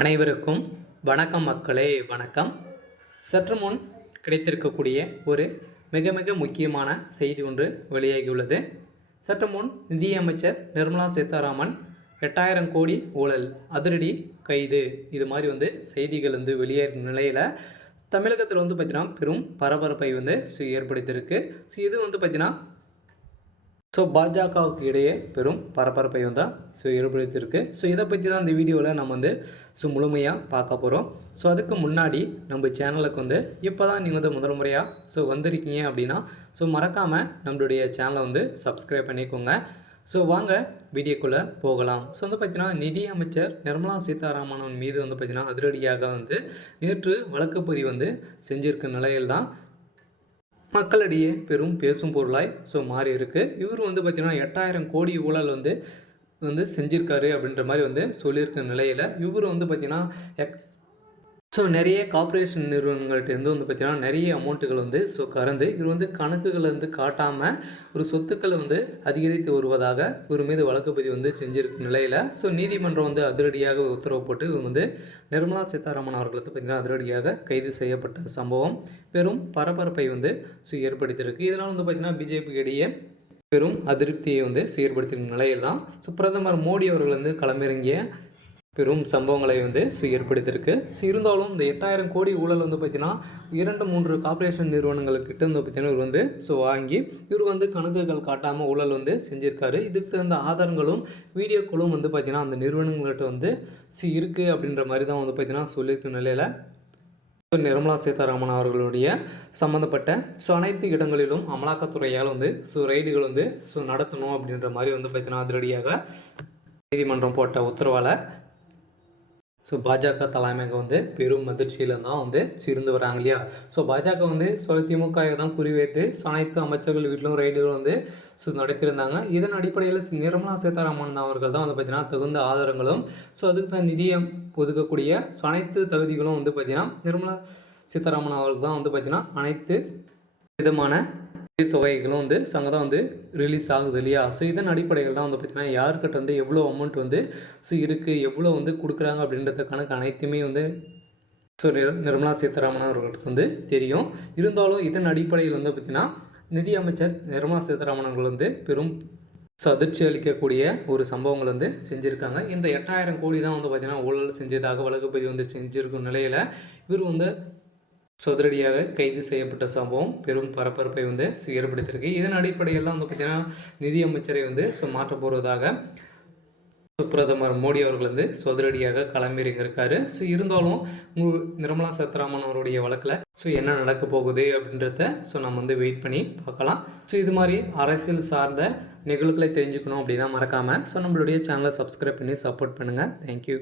அனைவருக்கும் வணக்கம் மக்களே, வணக்கம். சற்று முன் கிடைத்திருக்கக்கூடிய ஒரு மிக மிக முக்கியமான செய்தி ஒன்று வெளியாகியுள்ளது. சற்று முன் நிதியமைச்சர் நிர்மலா சீதாராமன் 8000 கோடி ஊழல் அதிரடி கைது, இது மாதிரி செய்திகள் வெளியேறும் நிலையில் தமிழகத்தில் பார்த்திங்கன்னா பெரும் பரபரப்பை ஏற்படுத்தியிருக்கு. ஸோ இது பார்த்திங்கன்னா பாஜகவுக்கு இடையே பெரும் பரபரப்பை ஏற்படுத்தியிருக்கு. ஸோ இதை பற்றி தான் இந்த வீடியோவில் நம்ம முழுமையாக பார்க்க போகிறோம். ஸோ அதுக்கு முன்னாடி நம்ம சேனலுக்கு இப்போ தான் நீங்கள் முதல் முறையாக வந்திருக்கீங்க அப்படின்னா மறக்காமல் நம்மளுடைய சேனலை சப்ஸ்கிரைப் பண்ணிக்கோங்க. ஸோ வாங்க வீடியோக்குள்ளே போகலாம். ஸோ பார்த்திங்கன்னா நிதி அமைச்சர் நிர்மலா சீதாராமன் மீது பார்த்திங்கன்னா அதிரடியாக நேற்று வழக்குப்பதிவு செஞ்சிருக்க நிலையில் தான் மக்களிடையே பெரும் பேசும் பொருளாய் மாறி இருக்குது. இவர் பார்த்திங்கன்னா 8000 கோடி ஊழல் செஞ்சுருக்காரு அப்படின்ற மாதிரி சொல்லியிருக்க நிலையில் இவர் பார்த்திங்கன்னா நிறைய கார்ப்பரேஷன் நிறுவனங்கள்கிட்ட பார்த்திங்கன்னா நிறைய அமௌண்ட்டுகள் கறந்து இவர் கணக்குகளை காட்டாமல் ஒரு சொத்துக்களை அதிகரித்து வருவதாக இவர் மீது வழக்குப்பதிவு செஞ்சிருக்க நிலையில் நீதிமன்றம் அதிரடியாக உத்தரவு போட்டு இவர் நிர்மலா சீதாராமன் அவர்கள் பார்த்திங்கன்னா அதிரடியாக கைது செய்யப்பட்ட சம்பவம் பெரும் பரபரப்பை ஏற்படுத்தியிருக்கு. இதனால் பார்த்திங்கன்னா பிஜேபி இடையே பெரும் அதிருப்தியை ஏற்படுத்தியிருக்க நிலையில் தான் பிரதமர் மோடி அவர்கள் களமிறங்கிய பெரும் சம்பவங்களை ஏற்படுத்தியிருக்கு. இருந்தாலும் இந்த 8000 கோடி ஊழல் பார்த்திங்கன்னா 2-3 கார்ப்பரேஷன் நிறுவனங்கள்கிட்ட பார்த்திங்கன்னா இவர் வாங்கி இவர் கணக்குகள் காட்டாமல் ஊழல் செஞ்சுருக்காரு. இதுக்கு தகுந்த ஆதாரங்களும் வீடியோக்களும் பார்த்திங்கன்னா அந்த நிறுவனங்கள்கிட்ட இருக்குது அப்படின்ற மாதிரி தான் பார்த்திங்கன்னா சொல்லியிருக்க நிலையில் நிர்மலா சீதாராமன் அவர்களுடைய சம்மந்தப்பட்ட அனைத்து இடங்களிலும் அமலாக்கத்துறையால் ரைடுகள் நடத்தணும் அப்படின்ற மாதிரி பார்த்திங்கன்னா அதிரடியாக நீதிமன்றம் போட்ட உத்தரவால் பாஜக தலைமையகம் பெரும் அதிர்ச்சியில் தான் இருந்து வராங்க இல்லையா. பாஜக திமுக தான் குறிவைத்து அனைத்து அமைச்சர்கள் வீட்டிலும் ரைடுகள் நடத்தியிருந்தாங்க. இதன் அடிப்படையில் நிர்மலா சீதாராமன் அவர்கள் தான் பார்த்திங்கன்னா தகுந்த ஆதாரங்களும் அதுக்கு தான் நிதியம் ஒதுக்கக்கூடிய அனைத்து தகுதிகளும் பார்த்திங்கன்னா நிர்மலா சீதாராமன் அவர்கள் தான் பார்த்திங்கன்னா அனைத்து விதமான தொகைகளும் அங்கே தான் ரிலீஸ் ஆகுது இல்லையா. இதன் அடிப்படையில் தான் பார்த்திங்கன்னா யாருக்கிட்ட எவ்வளோ அமௌண்ட் இருக்குது, எவ்வளோ கொடுக்குறாங்க அப்படின்றத கணக்கு அனைத்துமே நிர்மலா சீதாராமன் அவர்களுக்கு தெரியும். இருந்தாலும் இதன் அடிப்படையில் பார்த்திங்கன்னா நிதி அமைச்சர் நிர்மலா சீதாராமன் அவர்கள் பெரும் அதிர்ச்சி அளிக்கக்கூடிய ஒரு சம்பவங்கள் செஞ்சுருக்காங்க. இந்த 8000 கோடி தான் பார்த்திங்கன்னா ஊழல் செஞ்சதாக வழக்குப்பதிவு செஞ்சுருக்கும் நிலையில் இவர் அதிரடியாக கைது செய்யப்பட்ட சம்பவம் பெரும் பரபரப்பை ஏற்படுத்தியிருக்கு. இதன் அடிப்படையில் தான் பார்த்திங்கன்னா நிதியமைச்சரை மாற்ற போவதாக பிரதமர் மோடி அவர்கள் அதிரடியாக களமிறங்கியிருக்காரு. இருந்தாலும் நிர்மலா சீதாராமன் அவருடைய வழக்கில் என்ன நடக்க போகுது அப்படின்றத நம்ம வெயிட் பண்ணி பார்க்கலாம். இது மாதிரி அரசியல் சார்ந்த நிகழ்வுகளை தெரிஞ்சுக்கணும் அப்படின்னா மறக்காமல் நம்மளுடைய சேனலை சப்ஸ்கிரைப் பண்ணி சப்போர்ட் பண்ணுங்கள். தேங்க்யூ.